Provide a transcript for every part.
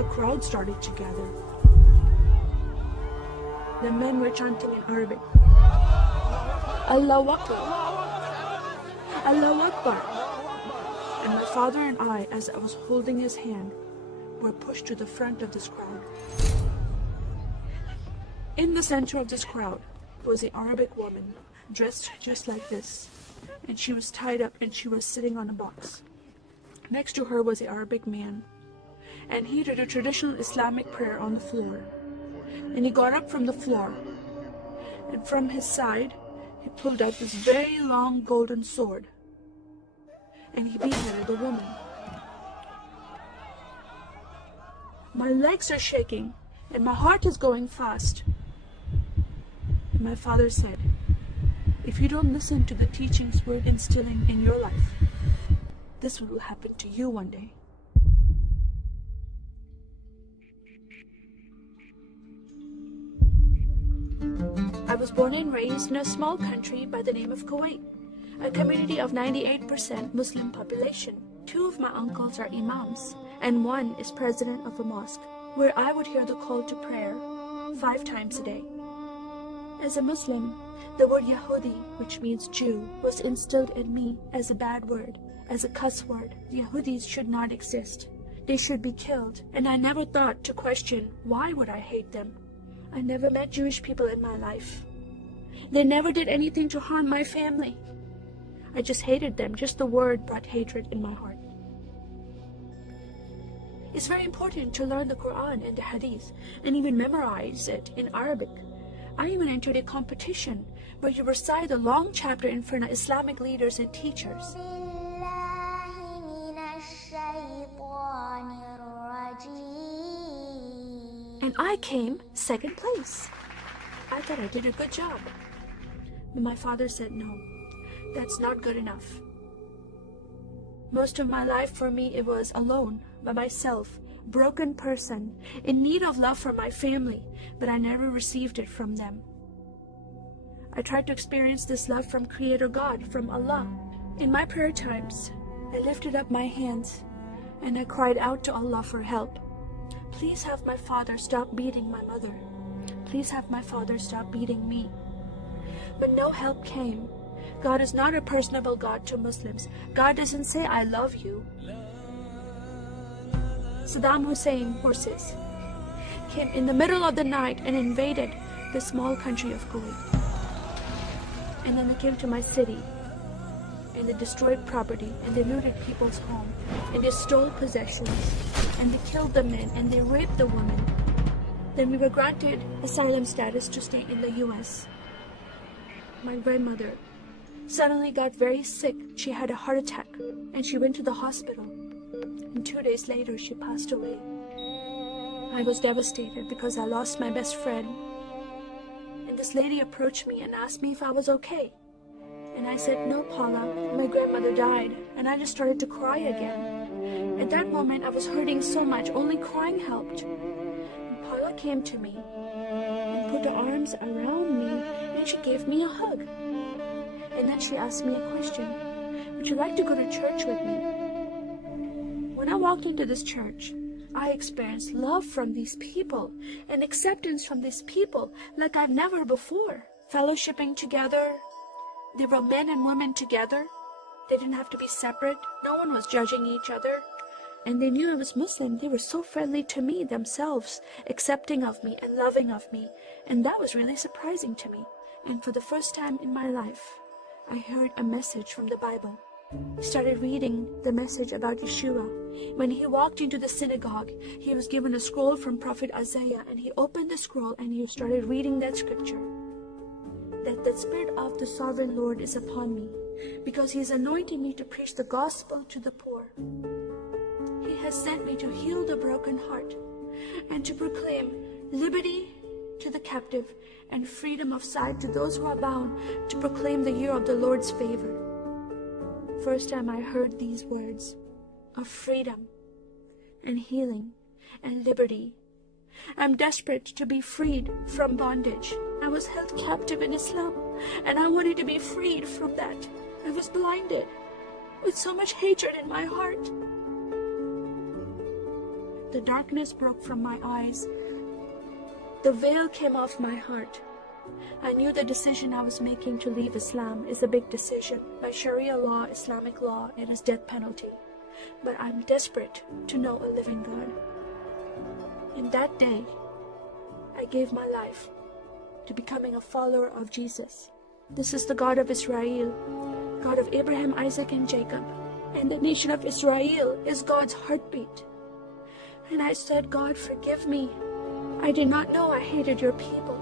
a crowd started to gather. The men were chanting in Arabic, Allahu Akbar, Allahu Akbar. And my father and I, as I was holding his hand, were pushed to the front of this crowd. In the center of this crowd was an Arabic woman, dressed just like this, and she was tied up and she was sitting on a box. Next to her was an Arabic man, and he did a traditional Islamic prayer on the floor. And he got up from the floor, and from his side, he pulled out this very long golden sword, and he beheaded the woman. My legs are shaking, and my heart is going fast. And my father said, if you don't listen to the teachings we're instilling in your life, this will happen to you one day. I was born and raised in a small country by the name of Kuwait, a community of 98% Muslim population. 2 of my uncles are imams, and 1 is president of a mosque, where I would hear the call to prayer 5 times a day. As a Muslim, the word Yahudi, which means Jew, was instilled in me as a bad word, as a cuss word. Yahudis should not exist. They should be killed, and I never thought to question why would I hate them. I never met Jewish people in my life. They never did anything to harm my family. I just hated them. Just the word brought hatred in my heart. It's very important to learn the Quran and the Hadith and even memorize it in Arabic. I even entered a competition where you recite the long chapter in front of Islamic leaders and teachers. And I came 2nd place. I thought I did a good job. But my father said, no, that's not good enough. Most of my life for me, it was alone, by myself, broken person, in need of love from my family, but I never received it from them. I tried to experience this love from Creator God, from Allah. In my prayer times, I lifted up my hands and I cried out to Allah for help. Please have my father stop beating my mother. Please have my father stop beating me. But no help came. God is not a personable God to Muslims. God doesn't say, I love you. Saddam Hussein forces came in the middle of the night and invaded the small country of Kuwait. And then they came to my city and they destroyed property and they looted people's home and they stole possessions and they killed the men and they raped the women. Then we were granted asylum status to stay in the US. My grandmother suddenly got very sick. She had a heart attack and she went to the hospital. And 2 days later, she passed away. I was devastated because I lost my best friend. And this lady approached me and asked me if I was okay. And I said, no, Paula, my grandmother died. And I just started to cry again. At that moment, I was hurting so much, only crying helped. And Paula came to me and put her arms around me and she gave me a hug. And then she asked me a question. Would you like to go to church with me? When I walked into this church, I experienced love from these people and acceptance from these people like I've never before. Fellowshipping together. They were men and women together. They didn't have to be separate. No one was judging each other. And they knew I was Muslim. They were so friendly to me themselves, accepting of me and loving of me. And that was really surprising to me. And for the first time in my life, I heard a message from the Bible. I started reading the message about Yeshua. When he walked into the synagogue, he was given a scroll from Prophet Isaiah, and he opened the scroll and he started reading that scripture. That the Spirit of the Sovereign Lord is upon me, because he has anointed me to preach the gospel to the poor. He has sent me to heal the broken heart and to proclaim liberty to the captive and freedom of sight to those who are bound, to proclaim the year of the Lord's favor. First time I heard these words of freedom and healing and liberty. I'm desperate to be freed from bondage. I was held captive in Islam and I wanted to be freed from that. I was blinded with so much hatred in my heart. The darkness broke from my eyes. The veil came off my heart. I knew the decision I was making to leave Islam is a big decision. By Sharia law, Islamic law, it is death penalty. But I'm desperate to know a living God. In that day, I gave my life to becoming a follower of Jesus. This is the God of Israel, God of Abraham, Isaac, and Jacob. And the nation of Israel is God's heartbeat. And I said, God, forgive me. I did not know I hated your people.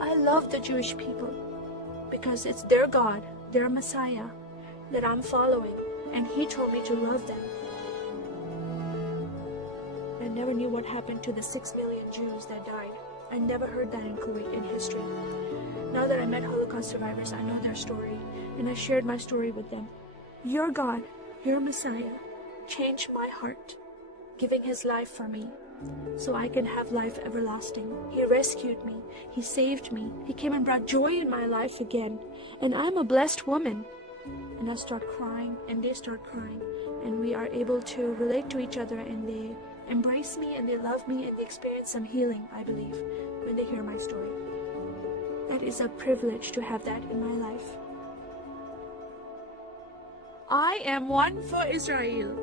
I love the Jewish people because it's their God, their Messiah that I'm following. And He told me to love them. I never knew what happened to the 6 million Jews that died. I never heard that in Kuwait in history. Now that I met Holocaust survivors, I know their story, and I shared my story with them. Your God, your Messiah, changed my heart, giving His life for me, so I can have life everlasting. He rescued me. He saved me. He came and brought joy in my life again. And I'm a blessed woman. And I start crying, and they start crying, and we are able to relate to each other, and they embrace me, and they love me, and they experience some healing, I believe, when they hear my story. That is a privilege to have that in my life. I am one for Israel.